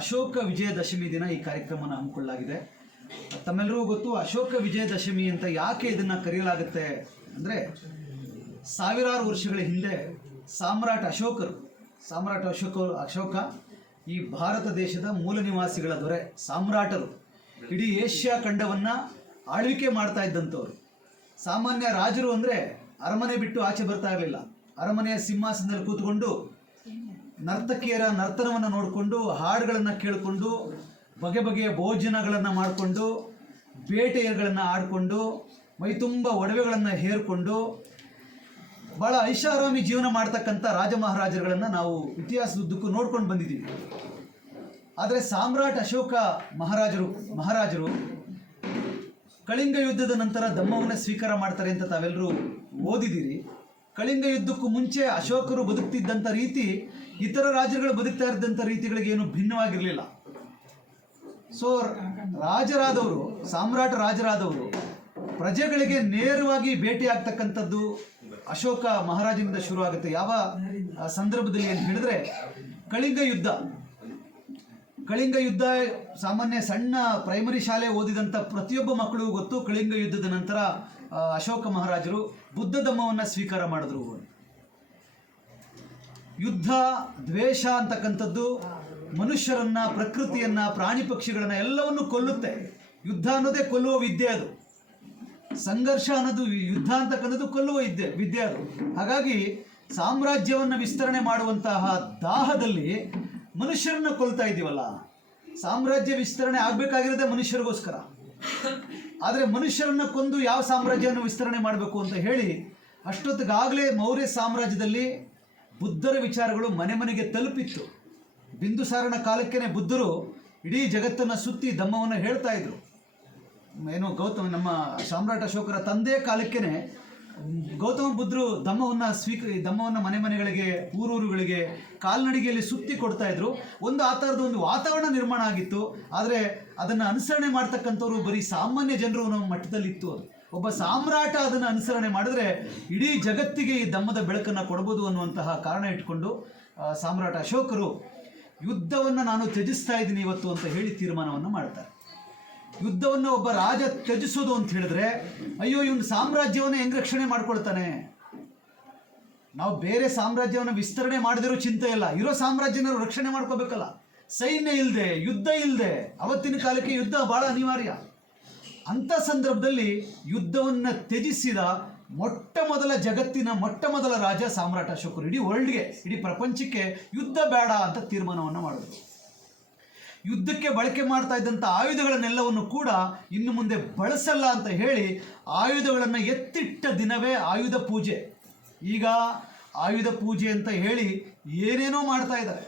ಅಶೋಕ ವಿಜಯದಶಮಿ ದಿನ ಈ ಕಾರ್ಯಕ್ರಮನ ಹಮ್ಮಿಕೊಳ್ಳಲಾಗಿದೆ. ತಮ್ಮೆಲ್ಲರಿಗೂ ಗೊತ್ತು, ಅಶೋಕ ವಿಜಯದಶಮಿ ಅಂತ ಯಾಕೆ ಇದನ್ನ ಕರೆಯಲಾಗುತ್ತೆ ಅಂದರೆ, ಸಾವಿರಾರು ವರ್ಷಗಳ ಹಿಂದೆ ಸಾಮ್ರಾಟ್ ಅಶೋಕರು, ಸಾಮ್ರಾಟ್ ಅಶೋಕ ಅಶೋಕ ಈ ಭಾರತ ದೇಶದ ಮೂಲ ನಿವಾಸಿಗಳ ದೊರೆ ಸಾಮ್ರಾಟರು. ಇಡೀ ಏಷ್ಯಾ ಖಂಡವನ್ನು ಆಳ್ವಿಕೆ ಮಾಡ್ತಾ ಇದ್ದಂಥವ್ರು. ಸಾಮಾನ್ಯ ರಾಜರು ಅಂದರೆ ಅರಮನೆ ಬಿಟ್ಟು ಆಚೆ ಬರ್ತಾ ಇರಲಿಲ್ಲ. ಅರಮನೆಯ ಸಿಂಹಾಸನದಲ್ಲಿ ಕೂತ್ಕೊಂಡು ನರ್ತಕಿಯರ ನರ್ತನವನ್ನು ನೋಡಿಕೊಂಡು, ಹಾಡುಗಳನ್ನು ಕೇಳಿಕೊಂಡು, ಬಗೆ ಬಗೆಯ ಭೋಜನಗಳನ್ನು ಮಾಡಿಕೊಂಡು ಬೇಟೆಗಳನ್ನು ಆಡಿಕೊಂಡು ಮೈತುಂಬ ಒಡವೆಗಳನ್ನು ಹೇರಿಕೊಂಡು ಭಾಳ ಐಷಾರಾಮಿ ಜೀವನ ಮಾಡ್ತಕ್ಕಂಥ ರಾಜ ಮಹಾರಾಜರುಗಳನ್ನು ನಾವು ಇತಿಹಾಸದುದ್ದಕ್ಕೂ ನೋಡ್ಕೊಂಡು ಬಂದಿದ್ದೀವಿ. ಆದರೆ ಸಾಮ್ರಾಟ್ ಅಶೋಕ ಮಹಾರಾಜರು ಮಹಾರಾಜರು ಕಳಿಂಗ ಯುದ್ಧದ ನಂತರ ಧಮ್ಮವನ್ನು ಸ್ವೀಕಾರ ಮಾಡ್ತಾರೆ ಅಂತ ತಾವೆಲ್ಲರೂ ಓದಿದ್ದೀರಿ. ಕಳಿಂಗ ಯುದ್ಧಕ್ಕೂ ಮುಂಚೆ ಅಶೋಕರು ಬದುಕ್ತಿದ್ದಂಥ ರೀತಿ ಇತರ ರಾಜರುಗಳು ಬದುಕ್ತಾ ಇದ್ದಂಥ ರೀತಿಗಳಿಗೆ ಏನು ಭಿನ್ನವಾಗಿರಲಿಲ್ಲ. ಸೊ ರಾಜರಾದವರು, ಸಾಮ್ರಾಟ ರಾಜರಾದವರು ಪ್ರಜೆಗಳಿಗೆ ನೇರವಾಗಿ ಭೇಟಿ ಆಗ್ತಕ್ಕಂಥದ್ದು ಅಶೋಕ ಮಹಾರಾಜನಿಂದ ಶುರು ಆಗುತ್ತೆ. ಯಾವ ಸಂದರ್ಭದಲ್ಲಿ ಅಂತ ಹೇಳಿದ್ರೆ ಕಳಿಂಗ ಯುದ್ಧ. ಕಳಿಂಗ ಯುದ್ಧ ಸಾಮಾನ್ಯ ಸಣ್ಣ ಪ್ರೈಮರಿ ಶಾಲೆ ಓದಿದಂಥ ಪ್ರತಿಯೊಬ್ಬ ಮಕ್ಕಳಿಗೂ ಗೊತ್ತು ಕಳಿಂಗ ಯುದ್ಧದ ನಂತರ ಅಶೋಕ ಮಹಾರಾಜರು ಬುದ್ಧ ಧಮ್ಮವನ್ನು ಸ್ವೀಕಾರ ಮಾಡಿದ್ರು. ಯುದ್ಧ, ದ್ವೇಷ ಅಂತಕ್ಕಂಥದ್ದು ಮನುಷ್ಯರನ್ನ, ಪ್ರಕೃತಿಯನ್ನ, ಪ್ರಾಣಿ ಪಕ್ಷಿಗಳನ್ನ ಎಲ್ಲವನ್ನು ಕೊಲ್ಲುತ್ತೆ. ಯುದ್ಧ ಅನ್ನೋದೇ ಕೊಲ್ಲುವ ವಿದ್ಯೆ ಅದು. ಸಂಘರ್ಷ ಅನ್ನೋದು ಯುದ್ಧ ಅಂತಕ್ಕಂಥದ್ದು ಕೊಲ್ಲುವ ವಿದ್ಯೆ ವಿದ್ಯೆ ಅದು. ಹಾಗಾಗಿ ಸಾಮ್ರಾಜ್ಯವನ್ನು ವಿಸ್ತರಣೆ ಮಾಡುವಂತಹ ದಾಹದಲ್ಲಿ ಮನುಷ್ಯರನ್ನ ಕೊಲ್ತಾ ಇದ್ದೀವಲ್ಲ, ಸಾಮ್ರಾಜ್ಯ ವಿಸ್ತರಣೆ ಆಗಬೇಕಾಗಿರೋದೇ ಮನುಷ್ಯರಿಗೋಸ್ಕರ. ಆದರೆ ಮನುಷ್ಯರನ್ನ ಕೊಂದು ಯಾವ ಸಾಮ್ರಾಜ್ಯವನ್ನು ವಿಸ್ತರಣೆ ಮಾಡಬೇಕು ಅಂತ ಹೇಳಿ, ಅಷ್ಟೊತ್ತಿಗಾಗಲೇ ಮೌರ್ಯ ಸಾಮ್ರಾಜ್ಯದಲ್ಲಿ ಬುದ್ಧರ ವಿಚಾರಗಳು ಮನೆ ಮನೆಗೆ ತಲುಪಿತ್ತು. ಬಿಂದುಸಾರನ ಕಾಲಕ್ಕೇನೆ ಬುದ್ಧರು ಇಡೀ ಜಗತ್ತನ್ನು ಸುತ್ತಿ ಧಮ್ಮವನ್ನು ಹೇಳ್ತಾ ಇದ್ರು. ಏನು ಗೌತಮ, ನಮ್ಮ ಸಾಮ್ರಾಟ ಅಶೋಕರ ತಂದೆ ಕಾಲಕ್ಕೇನೆ ಗೌತಮ ಬುದ್ಧರು ಧಮ್ಮವನ್ನು ಸ್ವೀಕ, ಧಮ್ಮವನ್ನು ಮನೆ ಮನೆಗಳಿಗೆ, ಊರೂರುಗಳಿಗೆ, ಕಾಲ್ನಡಿಗೆಯಲ್ಲಿ ಸುತ್ತಿ ಕೊಡ್ತಾ ಇದ್ರು. ಒಂದು ಆ ಥರದ ಒಂದು ವಾತಾವರಣ ನಿರ್ಮಾಣ ಆಗಿತ್ತು. ಆದರೆ ಅದನ್ನು ಅನುಸರಣೆ ಮಾಡ್ತಕ್ಕಂಥವ್ರು ಬರೀ ಸಾಮಾನ್ಯ ಜನರು ನಮ್ಮ ಮಟ್ಟದಲ್ಲಿತ್ತು ಅದು. ಒಬ್ಬ ಸಾಮ್ರಾಟ ಅದನ್ನು ಅನುಸರಣೆ ಮಾಡಿದ್ರೆ ಇಡೀ ಜಗತ್ತಿಗೆ ಈ ಧಮ್ಮದ ಬೆಳಕನ್ನು ಕೊಡ್ಬೋದು ಅನ್ನುವಂತಹ ಕಾರಣ ಇಟ್ಕೊಂಡು ಸಾಮ್ರಾಟ ಅಶೋಕರು ಯುದ್ಧವನ್ನು ನಾನು ತ್ಯಜಿಸ್ತಾ ಇದ್ದೀನಿ ಇವತ್ತು ಅಂತ ಹೇಳಿ ತೀರ್ಮಾನವನ್ನು ಮಾಡ್ತಾರೆ. ಯುದ್ಧವನ್ನು ಒಬ್ಬ ರಾಜ ತ್ಯಜಿಸೋದು ಅಂತ ಹೇಳಿದ್ರೆ, ಅಯ್ಯೋ, ಇವನು ಸಾಮ್ರಾಜ್ಯವನ್ನು ಹೆಂಗ್ ರಕ್ಷಣೆ ಮಾಡ್ಕೊಳ್ತಾನೆ? ನಾವು ಬೇರೆ ಸಾಮ್ರಾಜ್ಯವನ್ನು ವಿಸ್ತರಣೆ ಮಾಡದಿರೋ ಚಿಂತೆ ಇಲ್ಲ. ಇರೋ ಸಾಮ್ರಾಜ್ಯನ ರಕ್ಷಣೆ ಮಾಡ್ಕೋಬೇಕಲ್ಲ. ಸೈನ್ಯ ಇಲ್ಲದೆ ಯುದ್ಧ ಇಲ್ಲದೆ ಅವತ್ತಿನ ಕಾಲಕ್ಕೆ ಯುದ್ಧ ಬಹಳ ಅನಿವಾರ್ಯ. ಅಂಥ ಸಂದರ್ಭದಲ್ಲಿ ಯುದ್ಧವನ್ನು ತ್ಯಜಿಸಿದ ಮೊಟ್ಟ ಮೊದಲ ಜಗತ್ತಿನ ಮೊಟ್ಟ ಮೊದಲ ರಾಜ ಸಾಮ್ರಾಟ ಅಶೋಕರು. ಇಡೀ ವರ್ಲ್ಡ್ಗೆ ಇಡೀ ಪ್ರಪಂಚಕ್ಕೆ ಯುದ್ಧ ಬೇಡ ಅಂತ ತೀರ್ಮಾನವನ್ನು ಮಾಡಿದ್ರು. ಯುದ್ಧಕ್ಕೆ ಬಳಕೆ ಮಾಡ್ತಾ ಇದ್ದಂಥ ಆಯುಧಗಳನ್ನೆಲ್ಲವನ್ನು ಕೂಡ ಇನ್ನು ಮುಂದೆ ಬಳಸಲ್ಲ ಅಂತ ಹೇಳಿ ಆಯುಧಗಳನ್ನು ಎತ್ತಿಟ್ಟ ದಿನವೇ ಆಯುಧ ಪೂಜೆ. ಈಗ ಆಯುಧ ಪೂಜೆ ಅಂತ ಹೇಳಿ ಏನೇನೋ ಮಾಡ್ತಾ ಇದ್ದಾರೆ.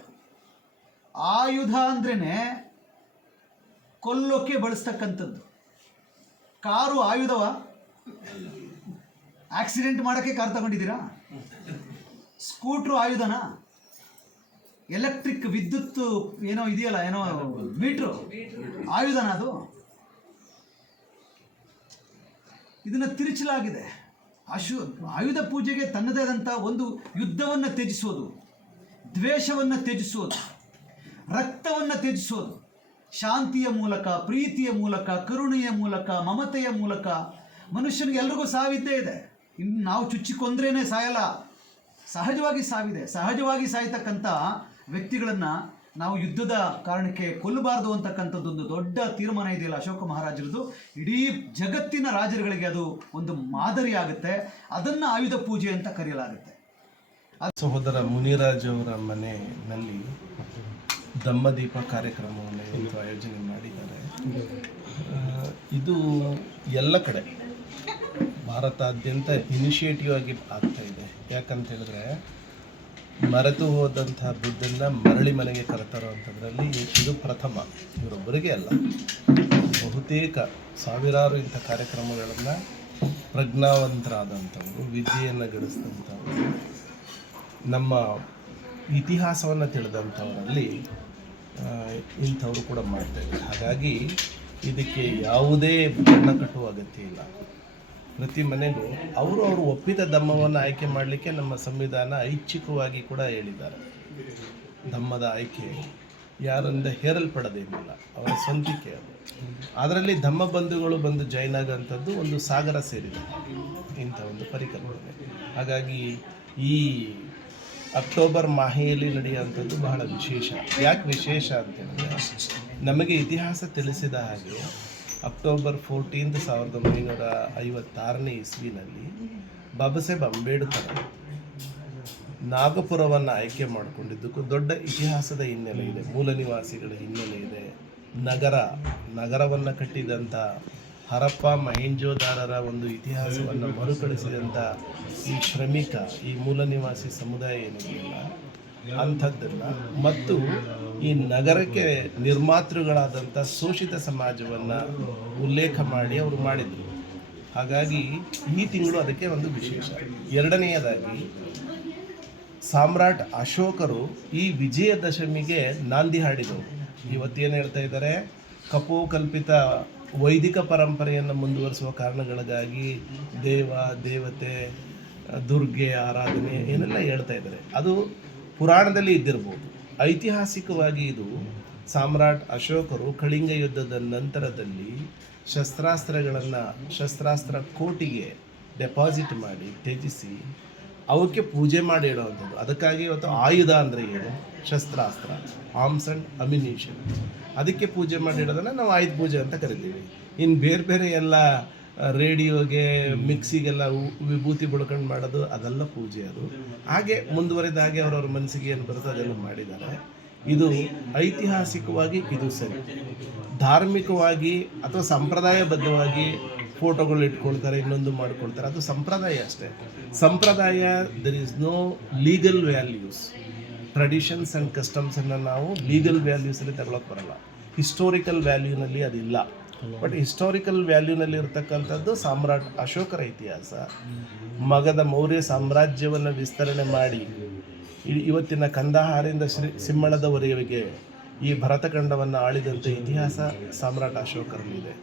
ಆಯುಧ ಅಂದ್ರೇ ಕೊಲ್ಲೋಕೆ ಬಳಸ್ತಕ್ಕಂಥದ್ದು. ಕಾರು ಆಯುಧವ? ಆಕ್ಸಿಡೆಂಟ್ ಮಾಡೋಕ್ಕೆ ಕಾರ್ ತಗೊಂಡಿದ್ದೀರಾ? ಸ್ಕೂಟ್ರು ಆಯುಧನಾ? ಎಲೆಕ್ಟ್ರಿಕ್ ವಿದ್ಯುತ್ ಏನೋ ಇದೆಯಲ್ಲ, ಏನೋ ಮೀಟ್ರು ಆಯುಧನ ಅದು? ಇದನ್ನು ತಿರುಚಲಾಗಿದೆ. ಅಶು, ಆಯುಧ ಪೂಜೆಗೆ ತನ್ನದೇ ಆದಂಥ ಒಂದು ಯುದ್ಧವನ್ನು ತ್ಯಜಿಸೋದು ದ್ವೇಷವನ್ನು ತ್ಯಜಿಸೋದು ರಕ್ತವನ್ನು ತ್ಯಜಿಸೋದು ಶಾಂತಿಯ ಮೂಲಕ, ಪ್ರೀತಿಯ ಮೂಲಕ, ಕರುಣೆಯ ಮೂಲಕ, ಮಮತೆಯ ಮೂಲಕ ಮನುಷ್ಯನಿಗೆ ಎಲ್ರಿಗೂ ಸಾವಿದ್ದೇ ಇದೆ. ಇನ್ನು ನಾವು ಚುಚ್ಚಿ ಕೊಂದ್ರೇನೆ ಸಾಯಲ್ಲ. ಸಹಜವಾಗಿ ಸಾವಿದೆ. ಸಹಜವಾಗಿ ಸಾಯ್ತಕ್ಕಂಥ ವ್ಯಕ್ತಿಗಳನ್ನು ನಾವು ಯುದ್ಧದ ಕಾರಣಕ್ಕೆ ಕೊಲ್ಲಬಾರ್ದು ಅಂತಕ್ಕಂಥದ್ದೊಂದು ದೊಡ್ಡ ತೀರ್ಮಾನ ಇದೆಯಲ್ಲ ಅಶೋಕ ಮಹಾರಾಜರದು ಇಡೀ ಜಗತ್ತಿನ ರಾಜರುಗಳಿಗೆ ಅದು ಒಂದು ಮಾದರಿ ಆಗುತ್ತೆ. ಅದನ್ನು ಆಯುಧ ಪೂಜೆ ಅಂತ ಕರೆಯಲಾಗುತ್ತೆ. ಸಹೋದರ ಮುನಿರಾಜ್ ಅವರ ಮನೆಯಲ್ಲಿ ದಮ್ಮದೀಪ ಕಾರ್ಯಕ್ರಮವನ್ನು ಇವತ್ತು ಆಯೋಜನೆ ಮಾಡಿದ್ದಾರೆ. ಇದು ಎಲ್ಲ ಕಡೆ ಭಾರತಾದ್ಯಂತ ಇನಿಷಿಯೇಟಿವ್ ಆಗಿ ಆಗ್ತಾ ಇದೆ. ಯಾಕಂತ ಹೇಳಿದ್ರೆ, ಮರೆತು ಹೋದಂತಹ ಬುದ್ಧನ ಮರಳಿ ಮನೆಗೆ ಕರೆತರುವಂಥದ್ರಲ್ಲಿ ಇದು ಪ್ರಥಮ. ಇವರೊಬ್ಬರಿಗೆ ಅಲ್ಲ. ಬಹುತೇಕ ಸಾವಿರಾರು ಇಂಥ ಕಾರ್ಯಕ್ರಮಗಳನ್ನು ಪ್ರಜ್ಞಾವಂತರಾದಂಥವರು, ವಿದ್ಯೆಯನ್ನು ಗಳಿಸಿದಂಥವರು ನಮ್ಮ ಇತಿಹಾಸವನ್ನು ತಿಳಿದಂಥವರಲ್ಲಿ ಇಂಥವರು ಕೂಡ ಮಾಡ್ತಾರೆ ಹಾಗಾಗಿ ಇದಕ್ಕೆ ಯಾವುದೇ ಬಣ್ಣ ಕಟ್ಟುವ ಅಗತ್ಯ ಇಲ್ಲ. ಪ್ರತಿ ಮನೆಗೂ ಅವರು ಅವರು ಒಪ್ಪಿದ ಧಮ್ಮವನ್ನು ಆಯ್ಕೆ ಮಾಡಲಿಕ್ಕೆ ನಮ್ಮ ಸಂವಿಧಾನ ಐಚ್ಛಿಕವಾಗಿ ಕೂಡ ಹೇಳಿದ್ದಾರೆ. ಧಮ್ಮದ ಆಯ್ಕೆ ಯಾರಿಂದ ಹೇರಲ್ಪಡೋದೇನಿಲ್ಲ, ಅವರ ಸ್ವಂತಿಕೆ ಅದು. ಅದರಲ್ಲಿ ಧಮ್ಮ ಬಂಧುಗಳು ಬಂದು ಜಾಯ್ನ್ ಆಗೋಂಥದ್ದು ಒಂದು ಸಾಗರ ಸೇರಿದೆ. ಇಂಥ ಒಂದು ಪರಿಕಲ್ಪನೆ. ಹಾಗಾಗಿ ಈ ಅಕ್ಟೋಬರ್ ಮಾಹೆಯಲ್ಲಿ ನಡೆಯುವಂಥದ್ದು ಬಹಳ ವಿಶೇಷ. ಯಾಕೆ ವಿಶೇಷ ಅಂತೇಳಿದ್ರೆ ನಮಗೆ ಇತಿಹಾಸ ತಿಳಿಸಿದ ಹಾಗೆ ಅಕ್ಟೋಬರ್ ಫೋರ್ಟೀನ್ತ್ ಸಾವಿರದ ಒಂಬೈನೂರ ಐವತ್ತಾರನೇ ಇಸ್ವಿನಲ್ಲಿ ಬಾಬಾ ಸಾಹೇಬ್ ಅಂಬೇಡ್ಕರ್ ನಾಗಪುರವನ್ನು ಆಯ್ಕೆ ಮಾಡಿಕೊಂಡಿದ್ದಕ್ಕೂ ದೊಡ್ಡ ಇತಿಹಾಸದ ಹಿನ್ನೆಲೆ ಇದೆ. ಮೂಲ ನಿವಾಸಿಗಳ ಹಿನ್ನೆಲೆ ಇದೆ. ನಗರ, ನಗರವನ್ನು ಕಟ್ಟಿದಂಥ ಹರಪ್ಪ ಮಹೇಂಜೋದಾರರ ಒಂದು ಇತಿಹಾಸವನ್ನು ಮರುಕಳಿಸಿದಂಥ ಈ ಶ್ರಮಿಕ, ಈ ಮೂಲ ನಿವಾಸಿ ಸಮುದಾಯ ಏನಿದೆಯಲ್ಲ, ಅಂಥದ್ದನ್ನು ಮತ್ತು ಈ ನಗರಕ್ಕೆ ನಿರ್ಮಾತೃಗಳಾದಂಥ ಶೋಷಿತ ಸಮಾಜವನ್ನು ಉಲ್ಲೇಖ ಮಾಡಿ ಅವರು ಮಾಡಿದರು. ಹಾಗಾಗಿ ಈ ತಿಂಗಳು ಅದಕ್ಕೆ ಒಂದು ವಿಶೇಷ. ಎರಡನೆಯದಾಗಿ, ಸಾಮ್ರಾಟ್ ಅಶೋಕರು ಈ ವಿಜಯದಶಮಿಗೆ ನಾಂದಿ ಹಾಡಿದರು ಇವತ್ತೇನು ಹೇಳ್ತಾ ಇದ್ದಾರೆ? ಕಪೋಕಲ್ಪಿತ ವೈದಿಕ ಪರಂಪರೆಯನ್ನು ಮುಂದುವರಿಸುವ ಕಾರಣಗಳಿಗಾಗಿ ದೇವ, ದೇವತೆ, ದುರ್ಗೆ, ಆರಾಧನೆ ಏನೆಲ್ಲ ಹೇಳ್ತಾ ಇದ್ದಾರೆ. ಅದು ಪುರಾಣದಲ್ಲಿ ಇದ್ದಿರ್ಬೋದು. ಐತಿಹಾಸಿಕವಾಗಿ ಇದು ಸಾಮ್ರಾಟ್ ಅಶೋಕರು ಕಳಿಂಗ ಯುದ್ಧದ ನಂತರದಲ್ಲಿ ಶಸ್ತ್ರಾಸ್ತ್ರಗಳನ್ನು, ಶಸ್ತ್ರಾಸ್ತ್ರ ಕೋಟಿಗೆ ಡೆಪಾಸಿಟ್ ಮಾಡಿ ತ್ಯಜಿಸಿ ಅವಕ್ಕೆ ಪೂಜೆ ಮಾಡಿ ಇಡೋವಂಥದ್ದು. ಅದಕ್ಕಾಗಿ ಇವತ್ತು ಆಯುಧ ಅಂದರೆ ಏನು? ಶಸ್ತ್ರಾಸ್ತ್ರ, ಆರ್ಮ್ಸ್ ಆ್ಯಂಡ್ ಅಮ್ಯುನಿಷನ್. ಅದಕ್ಕೆ ಪೂಜೆ ಮಾಡಿ ಇಡೋದನ್ನು ನಾವು ಆಯುಧ ಪೂಜೆ ಅಂತ ಕರಿತೀವಿ. ಇನ್ನು ಬೇರೆ ಬೇರೆ ಎಲ್ಲ ರೇಡಿಯೋಗೆ, ಮಿಕ್ಸಿಗೆಲ್ಲ ವಿಭೂತಿ ಬಳ್ಕೊಂಡು ಮಾಡೋದು ಅದೆಲ್ಲ ಪೂಜೆ ಅದು. ಹಾಗೆ ಮುಂದುವರೆದ ಹಾಗೆ ಅವ್ರವ್ರ ಮನಸ್ಸಿಗೆ ಏನು ಬರುತ್ತೆ ಅದೆಲ್ಲ ಮಾಡಿದ್ದಾರೆ. ಇದು ಐತಿಹಾಸಿಕವಾಗಿ ಇದು ಸರಿ. ಧಾರ್ಮಿಕವಾಗಿ ಅಥವಾ ಸಂಪ್ರದಾಯಬದ್ಧವಾಗಿ ಫೋಟೋಗಳು ಇಟ್ಕೊಳ್ತಾರೆ, ಇನ್ನೊಂದು ಮಾಡ್ಕೊಳ್ತಾರೆ. ಅದು ಸಂಪ್ರದಾಯ ಅಷ್ಟೇ. ಸಂಪ್ರದಾಯ there is no legal values traditions and ಕಸ್ಟಮ್ಸನ್ನು ನಾವು ಲೀಗಲ್ ವ್ಯಾಲ್ಯೂಸಲ್ಲಿ ತಗೊಳಕ್ಕೆ ಬರಲ್ಲ. ಹಿಸ್ಟೋರಿಕಲ್ ವ್ಯಾಲ್ಯೂನಲ್ಲಿ ಅದಿಲ್ಲ. ಬಟ್ ಹಿಸ್ಟೋರಿಕಲ್ ವ್ಯಾಲ್ಯೂನಲ್ಲಿ ಇರ್ತಕ್ಕಂಥದ್ದು ಸಾಮ್ರಾಟ್ ಅಶೋಕರ ಇತಿಹಾಸ. ಮಗದ ಮೌರ್ಯ ಸಾಮ್ರಾಜ್ಯವನ್ನು ವಿಸ್ತರಣೆ ಮಾಡಿ ಇವತ್ತಿನ ಕಂದಹಾರಿಂದ ಶ್ರೀ, ಸಿಂಹಳದವರೆಗೆ ಈ ಭರತಖಂಡವನ್ನು ಆಳಿದಂಥ ಇತಿಹಾಸ ಸಾಮ್ರಾಟ್ ಅಶೋಕರಲ್ಲಿದೆ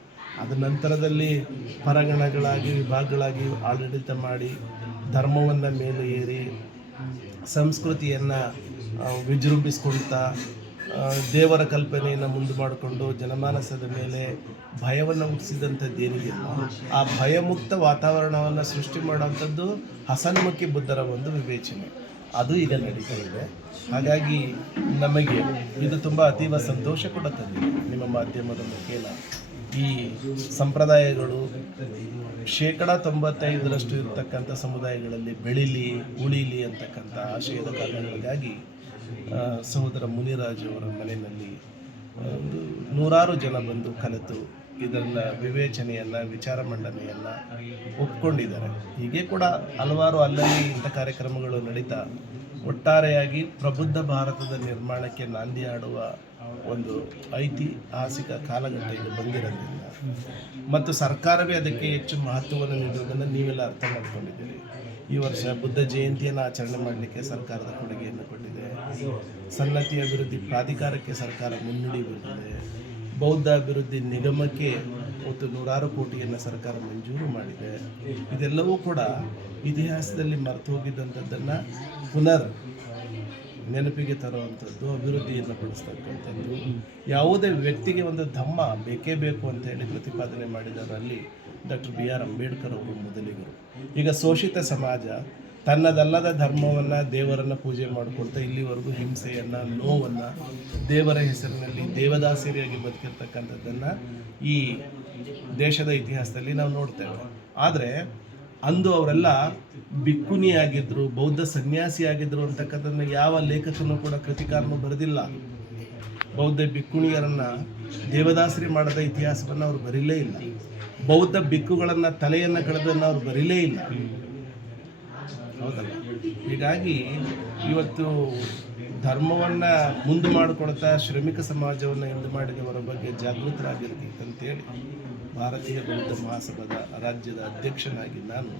ಅದ ನಂತರದಲ್ಲಿ ಪರಗಣಗಳಾಗಿ, ವಿಭಾಗಗಳಾಗಿ ಆಡಳಿತ ಮಾಡಿ ಧರ್ಮವನ್ನು ಮೇಲೆ ಏರಿ ಸಂಸ್ಕೃತಿಯನ್ನು ವಿಜೃಂಭಿಸ್ಕೊಳ್ತಾ ದೇವರ ಕಲ್ಪನೆಯನ್ನು ಮುಂದೆ ಮಾಡಿಕೊಂಡು ಜನಮಾನಸದ ಮೇಲೆ ಭಯವನ್ನು ಹುಟ್ಟಿಸಿದಂಥದ್ದು ಏನಿದೆಯಲ್ಲ ಆ ಭಯಮುಕ್ತ ವಾತಾವರಣವನ್ನು ಸೃಷ್ಟಿ ಮಾಡುವಂಥದ್ದು ಹಸನ್ಮುಖಿ ಬುದ್ಧರ ಒಂದು ವಿವೇಚನೆ. ಅದು ಈಗ ನಡೀತಾ ಇದೆ. ಹಾಗಾಗಿ ನಮಗೆ ಇದು ತುಂಬ ಅತೀವ ಸಂತೋಷ ಕೊಡುತ್ತದೆ. ನಿಮ್ಮ ಮಾಧ್ಯಮದ ಮುಖೇನ ಈ ಸಂಪ್ರದಾಯಗಳು ಶೇಕಡ ತೊಂಬತ್ತೈದರಷ್ಟು ಇರತಕ್ಕಂಥ ಸಮುದಾಯಗಳಲ್ಲಿ ಬೆಳೀಲಿ, ಉಳಿಲಿ ಅಂತಕ್ಕಂಥ ಆಶಯದ ಕಾರಣಗಳಿಗಾಗಿ ಸಹೋದರ ಮುನಿರಾಜ್ ಅವರ ಮನೆಯಲ್ಲಿ ಒಂದು ನೂರಾರು ಜನ ಬಂದು ಕಲಿತು ಇದನ್ನು ವಿವೇಚನೆಯನ್ನು, ವಿಚಾರ ಮಂಡನೆಯನ್ನು ಒಪ್ಕೊಂಡಿದ್ದಾರೆ. ಹೀಗೆ ಕೂಡ ಹಲವಾರು ಅಲ್ಲಲ್ಲಿ ಇಂಥ ಕಾರ್ಯಕ್ರಮಗಳು ನಡೀತಾ ಒಟ್ಟಾರೆಯಾಗಿ ಪ್ರಬುದ್ಧ ಭಾರತದ ನಿರ್ಮಾಣಕ್ಕೆ ನಾಂದಿ ಆಡುವ ಒಂದು ಐತಿಹಾಸಿಕ ಕಾಲಘಟ್ಟ ಇದು ಬಂದಿರೋದ್ರಿಂದ. ಮತ್ತು ಸರ್ಕಾರವೇ ಅದಕ್ಕೆ ಹೆಚ್ಚು ಮಹತ್ವವನ್ನು ನೀಡುವುದನ್ನು ನೀವೆಲ್ಲ ಅರ್ಥ ಮಾಡ್ಕೊಂಡಿದ್ದೀರಿ. ಈ ವರ್ಷ ಬುದ್ಧ ಜಯಂತಿಯನ್ನು ಆಚರಣೆ ಮಾಡಲಿಕ್ಕೆ ಸರ್ಕಾರದ ಕೊಡುಗೆಯನ್ನು ಕೊಟ್ಟಿದೆ ಸನ್ನತಿ ಅಭಿವೃದ್ಧಿ, ಪ್ರಾಧಿಕಾರಕ್ಕೆ ಸರ್ಕಾರ ಮುನ್ನುಡಿ ಬರುತ್ತದೆ ಬೌದ್ಧ ಅಭಿವೃದ್ಧಿ ನಿಗಮಕ್ಕೆ ಮತ್ತು ನೂರಾರು ಕೋಟಿಯನ್ನು ಸರ್ಕಾರ ಮಂಜೂರು ಮಾಡಿದೆ. ಇದೆಲ್ಲವೂ ಕೂಡ ಇತಿಹಾಸದಲ್ಲಿ ಮರೆತು ಹೋಗಿದ್ದಂಥದ್ದನ್ನು ಪುನರ್ ನೆನಪಿಗೆ ತರುವಂಥದ್ದು, ಅಭಿವೃದ್ಧಿಯನ್ನು ಪಡಿಸ್ತಕ್ಕಂಥದ್ದು. ಯಾವುದೇ ವ್ಯಕ್ತಿಗೆ ಒಂದು ಧಮ್ಮ ಬೇಕೇ ಬೇಕು ಅಂತ ಹೇಳಿ ಪ್ರತಿಪಾದನೆ ಮಾಡಿದವರಲ್ಲಿ ಡಾಕ್ಟರ್ ಬಿ ಆರ್ ಅಂಬೇಡ್ಕರ್ ಅವರು ಮೊದಲಿಗರು. ಈಗ ಶೋಷಿತ ಸಮಾಜ ತನ್ನದಲ್ಲದ ಧರ್ಮವನ್ನು ದೇವರನ್ನು ಪೂಜೆ ಮಾಡಿಕೊಳ್ತಾ ಇಲ್ಲಿವರೆಗೂ ಹಿಂಸೆಯನ್ನು, ನೋವನ್ನು ದೇವರ ಹೆಸರಿನಲ್ಲಿ ದೇವದಾಸಿರಿಯಾಗಿ ಬದುಕಿರ್ತಕ್ಕಂಥದ್ದನ್ನು ಈ ದೇಶದ ಇತಿಹಾಸದಲ್ಲಿ ನಾವು ನೋಡ್ತೇವೆ. ಆದರೆ ಅಂದು ಅವರೆಲ್ಲ ಬಿಕ್ಕುನಿಯಾಗಿದ್ದರು ಬೌದ್ಧ ಸನ್ಯಾಸಿಯಾಗಿದ್ದರು ಅಂತಕ್ಕಂಥದ್ದನ್ನು ಯಾವ ಲೇಖಕನು ಕೂಡ ಕೃತಿಕಾರನು ಬರೆದಿಲ್ಲ. ಬೌದ್ಧ ಬಿಕ್ಕುಣಿಯರನ್ನು ದೇವದಾಸರಿ ಮಾಡದ ಇತಿಹಾಸವನ್ನು ಅವರು ಬರೀಲೇ ಇಲ್ಲ. ಬೌದ್ಧ ಬಿಕ್ಕುಗಳನ್ನು ತಲೆಯನ್ನು ಕಳೆದನ್ನು ಅವರು ಬರೀಲೇ ಇಲ್ಲ. ಹೀಗಾಗಿ ಇವತ್ತು ಧರ್ಮವನ್ನು ಮುಂದೆ ಮಾಡಿಕೊಳ್ತಾ ಶ್ರಮಿಕ ಸಮಾಜವನ್ನು ಹಿಂದೆ ಮಾಡಿದವರ ಬಗ್ಗೆ ಜಾಗೃತರಾಗಿರ್ಬೇಕಂತೇಳಿ ಭಾರತೀಯ ಬೌದ್ಧ ಮಹಾಸಭಾದ ರಾಜ್ಯದ ಅಧ್ಯಕ್ಷನಾಗಿ ನಾನು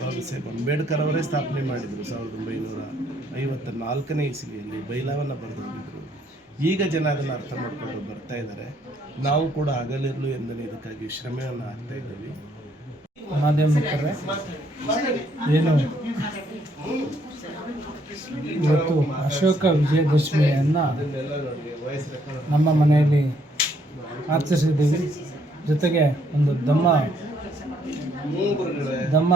ಬಾಬಾ ಸಾಹೇಬ್ ಅಂಬೇಡ್ಕರ್ ಅವರೇ ಸ್ಥಾಪನೆ ಮಾಡಿದರು. ಸಾವಿರದ ಒಂಬೈನೂರ ಐವತ್ತ ನಾಲ್ಕನೇ ಇಸವಿಯಲ್ಲಿ ಬೈಲಾವನ್ನು ಬರೆದು ಹೋಗಿದ್ರು ಈಗ ಜನ ಅದನ್ನು ಅರ್ಥ ಮಾಡಿಕೊಂಡು ಬರ್ತಾ ಇದ್ದಾರೆ. ನಾವು ಕೂಡ ಆಗಲಿರಲು ಎಂದನೇ ಇದಕ್ಕಾಗಿ ಶ್ರಮೆಯನ್ನು ಹಾಕ್ತಾ ಇದ್ದೀವಿ. ಮಾಧ್ಯಮ ಏನು ಇವತ್ತು ಅಶೋಕ ವಿಜಯದಶಮಿಯನ್ನು ನಮ್ಮ ಮನೆಯಲ್ಲಿ ಆಚರಿಸಿದ್ದೀವಿ. ಜೊತೆಗೆ ಒಂದು ದಮ್ಮ ದಮ್ಮ,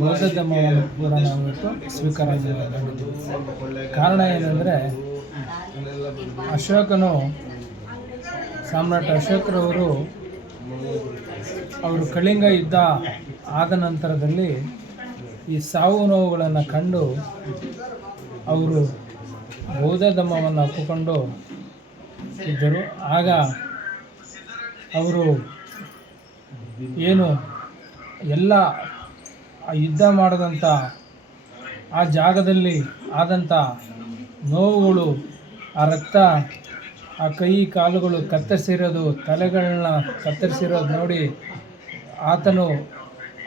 ಬೌದ್ಧ ಧಮ್ಮವನ್ನು ಕೂಡ ನಾವು ಸ್ವೀಕಾರ ಕಾರಣ ಏನಂದರೆ, ಅಶೋಕನು ಸಾಮ್ರಾಟ ಅಶೋಕರವರು ಅವರು ಕಳಿಂಗ ಯುದ್ಧ ಆದ ನಂತರದಲ್ಲಿ ಈ ಸಾವು ನೋವುಗಳನ್ನು ಕಂಡು ಅವರು ಬೌದ್ಧ ಧರ್ಮವನ್ನು ಒಪ್ಪಿಕೊಂಡು ಇದ್ದರು. ಆಗ ಅವರು ಏನು ಎಲ್ಲ ಯುದ್ಧ ಮಾಡಿದಂಥ ಆ ಜಾಗದಲ್ಲಿ ಆದಂಥ ನೋವುಗಳು, ಆ ರಕ್ತ, ಆ ಕೈ, ಕಾಲುಗಳು ಕತ್ತರಿಸಿರೋದು, ತಲೆಗಳನ್ನ ಕತ್ತರಿಸಿರೋದು ನೋಡಿ ಆತನು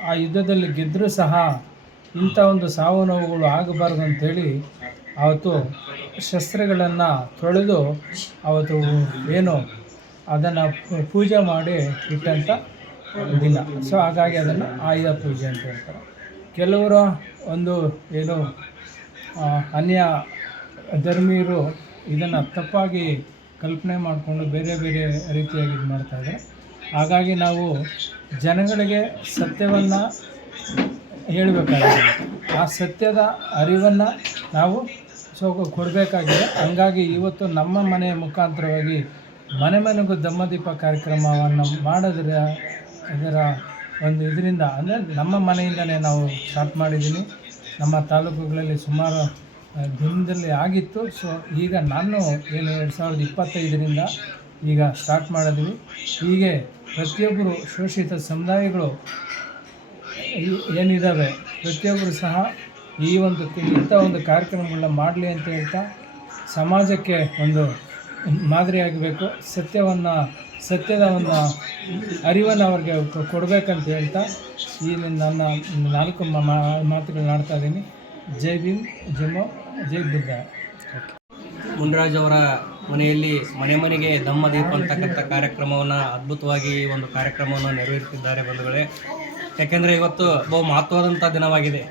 ಆ ಯುದ್ಧದಲ್ಲಿ ಗೆದ್ದರೂ ಸಹ ಇಂಥ ಒಂದು ಸಾವು ನೋವುಗಳು ಆಗಬಾರ್ದು ಅಂತೇಳಿ ಆವತ್ತು ಶಸ್ತ್ರಗಳನ್ನು ತೊಳೆದು ಆವತ್ತು ಏನು ಅದನ್ನು ಪೂಜೆ ಮಾಡಿ ಇಟ್ಟಂಥ ದಿನ. ಸೊ ಹಾಗಾಗಿ ಅದನ್ನು ಆಯುಧ ಪೂಜೆ ಅಂತ ಹೇಳ್ತಾರೆ. ಕೆಲವರು ಒಂದು ಏನು ಅನ್ಯ ಧರ್ಮೀಯರು ಇದನ್ನು ತಪ್ಪಾಗಿ ಕಲ್ಪನೆ ಮಾಡಿಕೊಂಡು ಬೇರೆ ಬೇರೆ ರೀತಿಯಾಗಿ ಇದು ಮಾಡ್ತಾಯಿದ್ದಾರೆ ಹಾಗಾಗಿ ನಾವು ಜನಗಳಿಗೆ ಸತ್ಯವನ್ನು ಹೇಳಬೇಕಾಗಿದೆ. ಆ ಸತ್ಯದ ಅರಿವನ್ನು ನಾವು ಸೊ ಕೊಡಬೇಕಾಗಿದೆ. ಹಂಗಾಗಿ ಇವತ್ತು ನಮ್ಮ ಮನೆಯ ಮುಖಾಂತರವಾಗಿ ಮನೆ ಮನೆಗೂ ದಮ್ಮದೀಪ ಕಾರ್ಯಕ್ರಮವನ್ನು ಮಾಡೋದ್ರ ಇದರ ಒಂದು ಇದರಿಂದ ಅಂದರೆ ನಮ್ಮ ಮನೆಯಿಂದಲೇ ನಾವು ಸ್ಟಾರ್ಟ್ ಮಾಡಿದ್ದೀನಿ ನಮ್ಮ ತಾಲೂಕುಗಳಲ್ಲಿ ಸುಮಾರು ದಿನದಲ್ಲಿ ಆಗಿತ್ತು. ಸೊ ಈಗ ನಾನು ಏನು ಎರಡು ಸಾವಿರದ ಇಪ್ಪತ್ತೈದರಿಂದ ಈಗ ಸ್ಟಾರ್ಟ್ ಮಾಡಿದ್ವಿ ಹೀಗೆ ಪ್ರತಿಯೊಬ್ಬರು ಶೋಷಿತ ಸಮುದಾಯಗಳು ಏನಿದ್ದಾವೆ ಪ್ರತಿಯೊಬ್ಬರು ಸಹ ಈ ಒಂದು ಇಂಥ ಒಂದು ಕಾರ್ಯಕ್ರಮಗಳನ್ನ ಮಾಡಲಿ ಅಂತ ಹೇಳ್ತಾ ಸಮಾಜಕ್ಕೆ ಒಂದು ಮಾದರಿಯಾಗಬೇಕು. ಸತ್ಯವನ್ನು, ಸತ್ಯದ ಒಂದು ಅರಿವನ್ನು ಅವ್ರಿಗೆ ಕೊಡಬೇಕಂತ ಹೇಳ್ತಾ ಈ ನನ್ನ ನಾಲ್ಕು ಮಾತುಗಳನ್ನ ಆಡ್ತಾ ಇದ್ದೀನಿ. ಜೈ ಭೀಮ್ ಜಮ್ಮು ಜೈ ಬುದ್ಧ. ಮುನ್ರಾಜ್ ಅವರ ಮನೆಯಲ್ಲಿ ಮನೆ ಮನೆಗೆ ದಮ್ಮ ದೀಪ ಅಂತಕ್ಕಂಥ ಕಾರ್ಯಕ್ರಮವನ್ನು ಅದ್ಭುತವಾಗಿ ಒಂದು ಕಾರ್ಯಕ್ರಮವನ್ನು ನೆರವೇರಿಸಿದ್ದಾರೆ ಬಂಧುಗಳೇ. ಯಾಕೆಂದರೆ ಇವತ್ತು ಬಹು ಮಹತ್ವದಂಥ ದಿನವಾಗಿದೆ.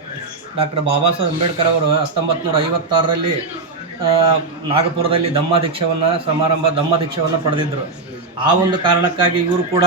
ಡಾಕ್ಟರ್ ಬಾಬಾ ಸಾಹೇಬ್ ಅಂಬೇಡ್ಕರ್ ಅವರು ಹತ್ತೊಂಬತ್ತು ನೂರ ಐವತ್ತಾರರಲ್ಲಿ ನಾಗಪುರದಲ್ಲಿ ದಮ್ಮ ದೀಕ್ಷವನ್ನು ಸಮಾರಂಭ ದಮ್ಮ ದೀಕ್ಷವನ್ನು ಪಡೆದಿದ್ದರು ಆ ಒಂದು ಕಾರಣಕ್ಕಾಗಿ ಇವರು ಕೂಡ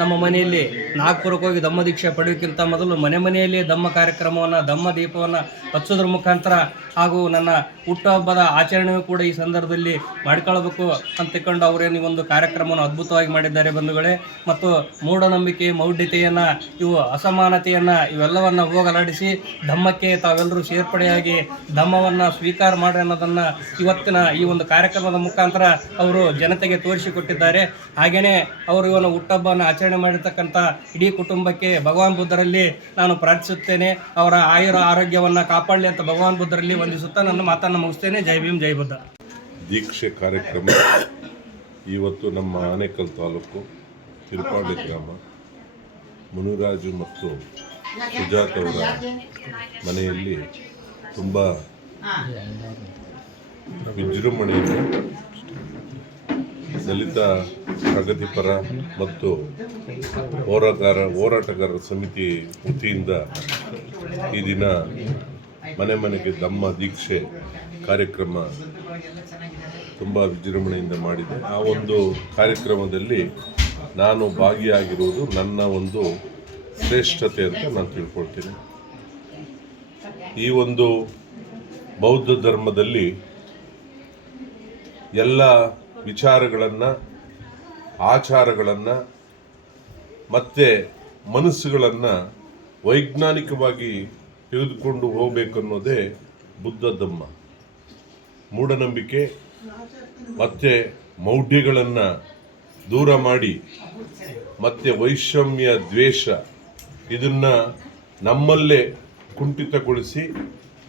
ನಮ್ಮ ಮನೆಯಲ್ಲಿ ನಾಗ್ಪುರಕ್ಕೆ ಹೋಗಿ ದಮ್ಮ ದೀಕ್ಷೆ ಪಡೆಯೋಕ್ಕಿಂತ ಮೊದಲು ಮನೆ ಮನೆಯಲ್ಲಿ ದಮ್ಮ ಕಾರ್ಯಕ್ರಮವನ್ನು, ದಮ್ಮ ದೀಪವನ್ನು ಹಚ್ಚೋದ್ರ ಮುಖಾಂತರ ಹಾಗೂ ನನ್ನ ಹುಟ್ಟುಹಬ್ಬದ ಆಚರಣೆಯೂ ಕೂಡ ಈ ಸಂದರ್ಭದಲ್ಲಿ ಮಾಡಿಕೊಳ್ಳಬೇಕು ಅಂತ ತಿಳ್ಕೊಂಡು ಅವರೇನು ಒಂದು ಕಾರ್ಯಕ್ರಮವನ್ನು ಅದ್ಭುತವಾಗಿ ಮಾಡಿದ್ದಾರೆ ಬಂಧುಗಳೇ. ಮತ್ತು ಮೂಢನಂಬಿಕೆ, ಮೌಢ್ಯತೆಯನ್ನು, ಇವು ಅಸಮಾನತೆಯನ್ನು ಇವೆಲ್ಲವನ್ನು ಹೋಗಲಾಡಿಸಿ ಧಮ್ಮಕ್ಕೆ ತಾವೆಲ್ಲರೂ ಸೇರ್ಪಡೆಯಾಗಿ ಧಮ್ಮವನ್ನು ಸ್ವೀಕಾರ ಮಾಡಿ ಅನ್ನೋದನ್ನು ಇವತ್ತಿನ ಈ ಒಂದು ಕಾರ್ಯಕ್ರಮದ ಮುಖಾಂತರ ಅವರು ಜನತೆಗೆ ತೋರಿಸಿಕೊಟ್ಟಿದ್ದಾರೆ. ಹಾಗೆಯೇ ಅವರು ಇವನ ಹುಟ್ಟಹಬ್ಬವನ್ನು ಆಚರಣೆ ಮಾಡಿರ್ತಕ್ಕಂಥ ಇಡೀ ಕುಟುಂಬಕ್ಕೆ ಭಗವಾನ್ ಬುದ್ಧರಲ್ಲಿ ನಾನು ಪ್ರಾರ್ಥಿಸುತ್ತೇನೆ. ಅವರ ಆಯುರ ಆರೋಗ್ಯವನ್ನು ಕಾಪಾಡಲಿ ಅಂತ ಭಗವಾನ್ ಬುದ್ಧರಲ್ಲಿ ವಂದಿಸುತ್ತಾ ನನ್ನ ಮಾತನ್ನು ಮುಗಿಸ್ತೇನೆ. ಜೈ ಭೀಮ್, ಜೈ ಬುದ್ಧ. ದೀಕ್ಷೆ ಕಾರ್ಯಕ್ರಮ ಇವತ್ತು ನಮ್ಮ ಆನೇಕಲ್ ತಾಲೂಕು, ತಿರುಪಾಡಿ ಗ್ರಾಮ. ಮುನಿರಾಜು ಮತ್ತು ಸುಜಾತ್ ಅವರ ಮನೆಯಲ್ಲಿ ತುಂಬ ವಿಜೃಂಭಣೆಯಿಂದ ದಲಿತ ಪ್ರಗತಿಪರ ಮತ್ತು ಹೋರಾಟಗಾರ ಹೋರಾಟಗಾರರ ಸಮಿತಿ ವತಿಯಿಂದ ಈ ದಿನ ಮನೆ ಮನೆಗೆ ದಮ್ಮ ದೀಕ್ಷೆ ಕಾರ್ಯಕ್ರಮ ತುಂಬ ವಿಜೃಂಭಣೆಯಿಂದ ಮಾಡಿದೆ. ಆ ಒಂದು ಕಾರ್ಯಕ್ರಮದಲ್ಲಿ ನಾನು ಭಾಗಿಯಾಗಿರುವುದು ನನ್ನ ಒಂದು ಶ್ರೇಷ್ಠತೆ ಅಂತ ನಾನು ತಿಳ್ಕೊಳ್ತೀನಿ. ಈ ಒಂದು ಬೌದ್ಧ ಧರ್ಮದಲ್ಲಿ ಎಲ್ಲ ವಿಚಾರಗಳನ್ನು, ಆಚಾರಗಳನ್ನು, ಮತ್ತು ಮನಸ್ಸುಗಳನ್ನು ವೈಜ್ಞಾನಿಕವಾಗಿ ತೆಗೆದುಕೊಂಡು ಹೋಗಬೇಕನ್ನೋದೇ ಬುದ್ಧ ಧಮ್ಮ ಮೂಢನಂಬಿಕೆ ಮತ್ತು ಮೌಢ್ಯಗಳನ್ನು ದೂರ ಮಾಡಿ, ಮತ್ತು ವೈಷಮ್ಯ, ದ್ವೇಷ ಇದನ್ನು ನಮ್ಮಲ್ಲೇ ಕುಂಠಿತಗೊಳಿಸಿ,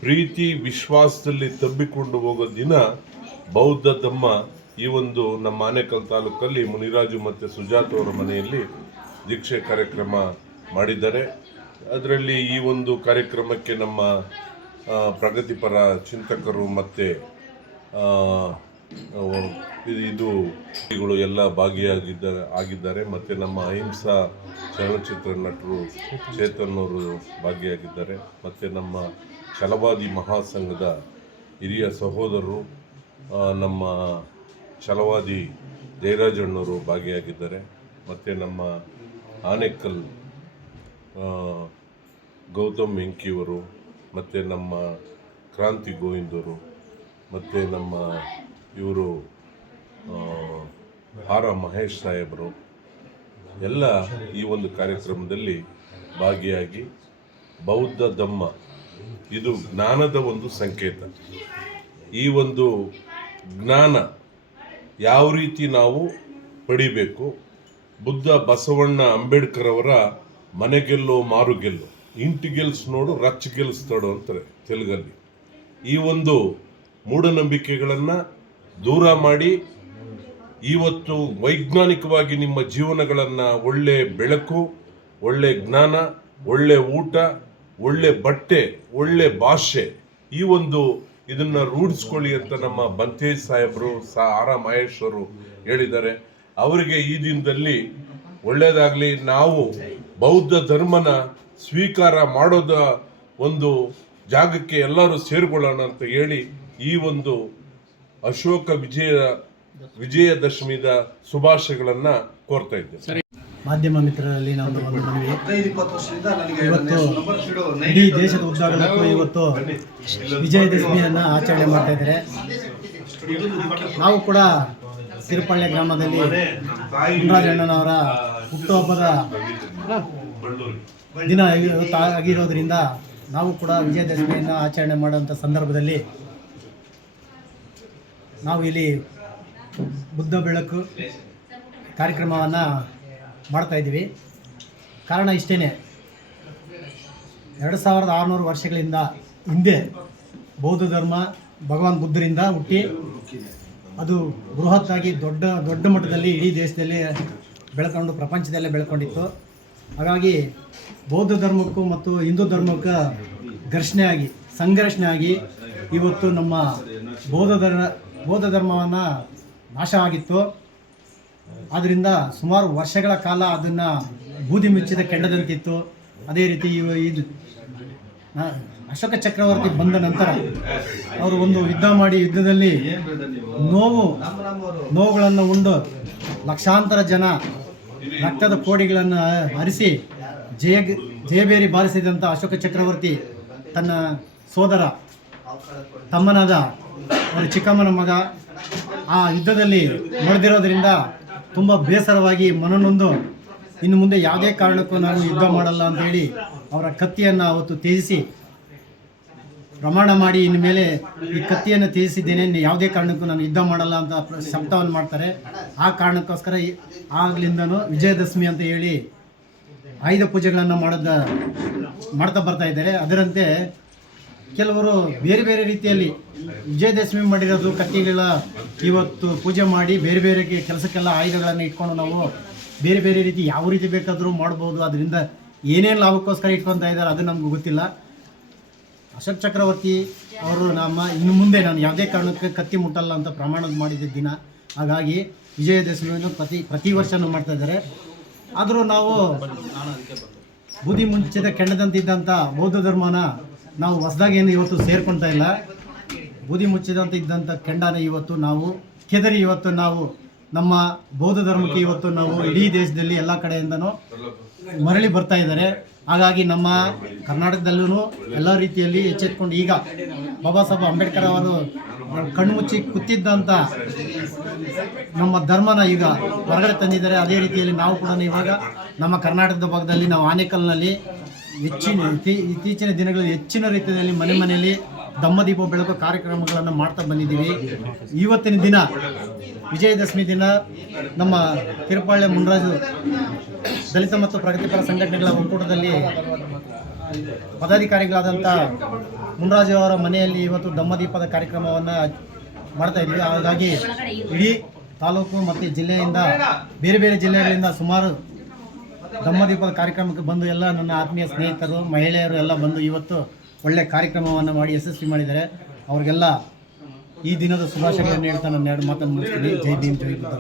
ಪ್ರೀತಿ, ವಿಶ್ವಾಸದಲ್ಲಿ ತಬ್ಬಿಕೊಂಡು ಹೋಗೋ ದಿನ ಬೌದ್ಧ ಧಮ್ಮ ಈ ಒಂದು ನಮ್ಮ ಆನೇಕಲ್ ತಾಲೂಕಲ್ಲಿ ಮುನಿರಾಜು ಮತ್ತು ಸುಜಾತ್ ಅವರ ಮನೆಯಲ್ಲಿ ದೀಕ್ಷೆ ಕಾರ್ಯಕ್ರಮ ಮಾಡಿದ್ದಾರೆ. ಅದರಲ್ಲಿ ಈ ಒಂದು ಕಾರ್ಯಕ್ರಮಕ್ಕೆ ನಮ್ಮ ಪ್ರಗತಿಪರ ಚಿಂತಕರು ಮತ್ತು ಇದು ಎಲ್ಲ ಭಾಗಿಯಾಗಿದ್ದಾರೆ, ಆಗಿದ್ದಾರೆ. ಮತ್ತು ನಮ್ಮ ಅಹಿಂಸಾ ಚಲನಚಿತ್ರ ನಟರು ಚೇತನ್ ಅವರು ಭಾಗಿಯಾಗಿದ್ದಾರೆ. ಮತ್ತು ನಮ್ಮ ಛಲವಾದಿ ಮಹಾಸಂಘದ ಹಿರಿಯ ಸಹೋದರರು ನಮ್ಮ ಛಲವಾದಿ ಜಯರಾಜಣ್ಣವರು ಭಾಗಿಯಾಗಿದ್ದಾರೆ. ಮತ್ತು ನಮ್ಮ ಆನೇಕಲ್ ಗೌತಮ್ ವೆಂಕಿಯವರು ಮತ್ತು ನಮ್ಮ ಕ್ರಾಂತಿ ಗೋವಿಂದರು ಮತ್ತು ನಮ್ಮ ಇವರು ಹಾರ ಮಹೇಶ್ ಸಾಹೇಬರು ಎಲ್ಲ ಈ ಒಂದು ಕಾರ್ಯಕ್ರಮದಲ್ಲಿ ಭಾಗಿಯಾಗಿ ಬೌದ್ಧ ಧಮ್ಮ. ಇದು ಜ್ಞಾನದ ಒಂದು ಸಂಕೇತ. ಈ ಒಂದು ಜ್ಞಾನ ಯಾವ ರೀತಿ ನಾವು ಪಡಿಬೇಕು? ಬುದ್ಧ ಬಸವಣ್ಣ ಅಂಬೇಡ್ಕರ್ ಅವರ ಮನೆಗೆಲ್ಲೋ ಮಾರುಗೆಲ್ಲೋ ಇಂಟಿ ಗೆಲ್ಸ್ ನೋಡು, ರಚ್ ಗೆಲ್ಸ್ತಾಡು ಅಂತಾರೆ ತೆಲುಗಲ್ಲಿ. ಈ ಒಂದು ಮೂಢನಂಬಿಕೆಗಳನ್ನು ದೂರ ಮಾಡಿ, ಇವತ್ತು ವೈಜ್ಞಾನಿಕವಾಗಿ ನಿಮ್ಮ ಜೀವನಗಳನ್ನು ಒಳ್ಳೆ ಬೆಳಕು, ಒಳ್ಳೆ ಜ್ಞಾನ, ಒಳ್ಳೆ ಊಟ, ಒಳ್ಳೆ ಬಟ್ಟೆ, ಒಳ್ಳೆ ಭಾಷೆ ಈ ಒಂದು ಇದನ್ನ ರೂಢಿಸ್ಕೊಳ್ಳಿ ಅಂತ ನಮ್ಮ ಬಂತೇಜ್ ಸಾಹೇಬರು ಸಾ ಆರ ಮಹೇಶ್ ಹೇಳಿದ್ದಾರೆ. ಅವರಿಗೆ ಈ ದಿನದಲ್ಲಿ ಒಳ್ಳೆಯದಾಗಲಿ ನಾವು ಬೌದ್ಧ ಧರ್ಮನ ಸ್ವೀಕಾರ ಮಾಡೋದ ಒಂದು ಜಾಗಕ್ಕೆ ಎಲ್ಲರೂ ಸೇರಿಕೊಳ್ಳೋಣ ಅಂತ ಹೇಳಿ ಈ ಒಂದು ಅಶೋಕ ವಿಜಯ, ವಿಜಯದಶಮಿದ ಶುಭಾಶಯಗಳನ್ನು ಕೋರ್ತಾ ಇದ್ದೇನೆ. ಮಾಧ್ಯಮ ಮಿತ್ರರಲ್ಲಿ ನಮ್ಮದು ಒಂದು ಮನವಿ. ಇವತ್ತು ಇಡೀ ದೇಶದ ಉದ್ದಾಗಲಕ್ಕೂ ಇವತ್ತು ವಿಜಯದಶಮಿಯನ್ನು ಆಚರಣೆ ಮಾಡ್ತಾ ಇದ್ದಾರೆ. ನಾವು ಕೂಡ ತಿರುಪಳ್ಳಿ ಗ್ರಾಮದಲ್ಲಿ ಮುನ್ರಾಜಣ್ಣನವರ ಹುಟ್ಟುಹಬ್ಬದ ದಿನ ಇವತ್ತು ಆಗಿರೋದ್ರಿಂದ ನಾವು ಕೂಡ ವಿಜಯದಶಮಿಯನ್ನು ಆಚರಣೆ ಮಾಡುವಂಥ ಸಂದರ್ಭದಲ್ಲಿ ನಾವು ಇಲ್ಲಿ ಬುದ್ಧ ಬೆಳಕು ಕಾರ್ಯಕ್ರಮವನ್ನು ಮಾಡ್ತಾ ಇದ್ದೀವಿ. ಕಾರಣ ಇಷ್ಟೇ ಎರಡು ಸಾವಿರದ ಆರುನೂರು ವರ್ಷಗಳಿಂದ ಹಿಂದೆ ಬೌದ್ಧ ಧರ್ಮ, ಭಗವಾನ್ ಬುದ್ಧರಿಂದ ಹುಟ್ಟಿ ಅದು ಬೃಹತ್ತಾಗಿ ದೊಡ್ಡ ದೊಡ್ಡ ಮಟ್ಟದಲ್ಲಿ ಇಡೀ ದೇಶದಲ್ಲಿ ಬೆಳ್ಕೊಂಡು, ಪ್ರಪಂಚದಲ್ಲೇ ಬೆಳ್ಕೊಂಡಿತ್ತು. ಹಾಗಾಗಿ ಬೌದ್ಧ ಧರ್ಮಕ್ಕೂ ಮತ್ತು ಹಿಂದೂ ಧರ್ಮಕ್ಕೆ ಘರ್ಷಣೆ ಆಗಿ, ಸಂಘರ್ಷಣೆ ಆಗಿ ಇವತ್ತು ನಮ್ಮ ಬೌದ್ಧ ಧರ್ಮ, ಬೌದ್ಧ ಧರ್ಮವನ್ನು ನಾಶ ಆಗಿತ್ತು. ಆದ್ದರಿಂದ ಸುಮಾರು ವರ್ಷಗಳ ಕಾಲ ಅದನ್ನು ಬೂದಿ ಮುಚ್ಚಿದ ಕೆಂಡದಂತಿತ್ತು. ಅದೇ ರೀತಿ ಇದು ಅಶೋಕ ಚಕ್ರವರ್ತಿ ಬಂದ ನಂತರ ಅವರು ಒಂದು ಯುದ್ಧ ಮಾಡಿ ಯುದ್ಧದಲ್ಲಿ ನೋವು, ನೋವುಗಳನ್ನು ಉಂಡು ಲಕ್ಷಾಂತರ ಜನ ರಕ್ತದ ಕೋಡಿಗಳನ್ನು ಹರಿಸಿ ಜಯ ಜಯಬೇರಿ ಬಾರಿಸಿದಂಥ ಅಶೋಕ ಚಕ್ರವರ್ತಿ ತನ್ನ ಸೋದರ ತಮ್ಮನಾದ ಅವರ ಚಿಕ್ಕಮ್ಮನ ಮಗ ಆ ಯುದ್ಧದಲ್ಲಿ ನಡೆದಿರೋದ್ರಿಂದ ತುಂಬ ಬೇಸರವಾಗಿ ಮನನೊಂದು, ಇನ್ನು ಮುಂದೆ ಯಾವುದೇ ಕಾರಣಕ್ಕೂ ನಾನು ಯುದ್ಧ ಮಾಡಲ್ಲ ಅಂತೇಳಿ ಅವರ ಕತ್ತಿಯನ್ನು ಅವತ್ತು ತ್ಯಜಿಸಿ, ಪ್ರಮಾಣ ಮಾಡಿ ಇನ್ನು ಮೇಲೆ ಈ ಕತ್ತಿಯನ್ನು ತ್ಯಜಿಸಿದ್ದೇನೆ ಯಾವುದೇ ಕಾರಣಕ್ಕೂ ನಾನು ಯುದ್ಧ ಮಾಡಲ್ಲ ಅಂತ ಶಬ್ದವನ್ನು ಮಾಡ್ತಾರೆ. ಆ ಕಾರಣಕ್ಕೋಸ್ಕರ ಆಗ್ಲಿಂದನೂ ವಿಜಯದಶಮಿ ಅಂತ ಹೇಳಿ ಆಯುಧ ಪೂಜೆಗಳನ್ನು ಮಾಡೋದ ಮಾಡ್ತಾ ಬರ್ತಾ ಇದ್ದಾರೆ. ಅದರಂತೆ ಕೆಲವರು ಬೇರೆ ಬೇರೆ ರೀತಿಯಲ್ಲಿ ವಿಜಯದಶಮಿ ಮಾಡಿರೋದು ಕತ್ತಿಗಳ ಇವತ್ತು ಪೂಜೆ ಮಾಡಿ ಬೇರೆ ಬೇರೆ ಕೆಲಸಕ್ಕೆಲ್ಲ ಆಯುಧಗಳನ್ನು ಇಟ್ಕೊಂಡು ನಾವು ಬೇರೆ ಬೇರೆ ರೀತಿ ಯಾವ ರೀತಿ ಬೇಕಾದರೂ ಮಾಡ್ಬೋದು. ಅದರಿಂದ ಏನೇನು ಲಾಭಕ್ಕೋಸ್ಕರ ಇಟ್ಕೊತಾ ಇದ್ದಾರೆ ಅದು ನಮ್ಗೆ ಗೊತ್ತಿಲ್ಲ. ಅಶೋಕ್ ಚಕ್ರವರ್ತಿ ಅವರು ನಮ್ಮ ಇನ್ನು ಮುಂದೆ ನಾನು ಯಾವುದೇ ಕಾರಣಕ್ಕೆ ಕತ್ತಿ ಮುಟ್ಟಲ್ಲ ಅಂತ ಪ್ರಮಾಣ ಮಾಡಿದ ದಿನ. ಹಾಗಾಗಿ ವಿಜಯದಶಮಿಯನ್ನು ಪ್ರತಿ ಪ್ರತಿ ವರ್ಷನೂ ಮಾಡ್ತಾ ಇದ್ದಾರೆ. ಆದರೂ ನಾವು ಬೂದಿ ಮುಂಚಿದ ಕೆಂಡದಂತಿದ್ದಂಥ ಬೌದ್ಧ ಧರ್ಮನ ನಾವು ಹೊಸದಾಗೇನು ಇವತ್ತು ಸೇರ್ಕೊಳ್ತಾ ಇಲ್ಲ. ಬೂದಿ ಮುಚ್ಚಿದಂತ ಇದ್ದಂಥ ಕೆಂಡನ ಇವತ್ತು ನಾವು, ಕೆದರಿ ಇವತ್ತು ನಾವು, ನಮ್ಮ ಬೌದ್ಧ ಧರ್ಮಕ್ಕೆ ಇವತ್ತು ನಾವು ಇಡೀ ದೇಶದಲ್ಲಿ ಎಲ್ಲ ಕಡೆಯಿಂದನೂ ಮರಳಿ ಬರ್ತಾ ಇದ್ದಾರೆ. ಹಾಗಾಗಿ ನಮ್ಮ ಕರ್ನಾಟಕದಲ್ಲೂ ಎಲ್ಲ ರೀತಿಯಲ್ಲಿ ಎಚ್ಚೆತ್ಕೊಂಡು ಈಗ ಬಾಬಾ ಸಾಹೇಬ್ ಅಂಬೇಡ್ಕರ್ ಅವರು ಕಣ್ಣು ಮುಚ್ಚಿ ಕೂತಿದ್ದಂಥ ನಮ್ಮ ಧರ್ಮನ ಈಗ ಹೊರಗಡೆ ತಂದಿದ್ದಾರೆ. ಅದೇ ರೀತಿಯಲ್ಲಿ ನಾವು ಕೂಡ ಇವಾಗ ನಮ್ಮ ಕರ್ನಾಟಕದ ಭಾಗದಲ್ಲಿ ನಾವು ಆನೇಕಲ್ನಲ್ಲಿ ಹೆಚ್ಚಿನ ಇತ್ತೀ- ಇತ್ತೀಚಿನ ದಿನಗಳಲ್ಲಿ ಹೆಚ್ಚಿನ ರೀತಿಯಲ್ಲಿ ಮನೆ ಮನೆಯಲ್ಲಿ ದಮ್ಮದೀಪ ಬೆಳಕು ಕಾರ್ಯಕ್ರಮಗಳನ್ನು ಮಾಡ್ತಾ ಬಂದಿದ್ದೀವಿ. ಇವತ್ತಿನ ದಿನ, ವಿಜಯದಶಮಿ ದಿನ, ನಮ್ಮ ತಿರುಪಾಳ್ಯ ಮುನ್ರಾಜು ದಲಿತ ಮತ್ತು ಪ್ರಗತಿಪರ ಸಂಘಟನೆಗಳ ಒಕ್ಕೂಟದಲ್ಲಿ ಪದಾಧಿಕಾರಿಗಳಾದಂಥ ಮುನ್ರಾಜು ಅವರ ಮನೆಯಲ್ಲಿ ಇವತ್ತು ದಮ್ಮ ದೀಪದ ಕಾರ್ಯಕ್ರಮವನ್ನು ಮಾಡ್ತಾ ಇದ್ದೀವಿ. ಹಾಗಾಗಿ ಇಡೀ ತಾಲೂಕು ಮತ್ತು ಜಿಲ್ಲೆಯಿಂದ, ಬೇರೆ ಬೇರೆ ಜಿಲ್ಲೆಗಳಿಂದ ಸುಮಾರು ದಮ್ಮದೀಪದ ಕಾರ್ಯಕ್ರಮಕ್ಕೆ ಬಂದು ಎಲ್ಲ ನನ್ನ ಆತ್ಮೀಯ ಸ್ನೇಹಿತರು, ಮಹಿಳೆಯರು ಎಲ್ಲ ಬಂದು ಇವತ್ತು ಒಳ್ಳೆ ಕಾರ್ಯಕ್ರಮವನ್ನು ಮಾಡಿ ಯಶಸ್ವಿ ಮಾಡಿದ್ದಾರೆ. ಅವ್ರಿಗೆಲ್ಲ ಈ ದಿನದ ಶುಭಾಶಯಗಳನ್ನು ಹೇಳ್ತಾ ನನ್ನ ಎರಡು ಮಾತನ್ನು ಮುಗಿಸ್ತೀನಿ. ಜೈ ಭೀಮ್, ಜೈ ಬುದ್ಧ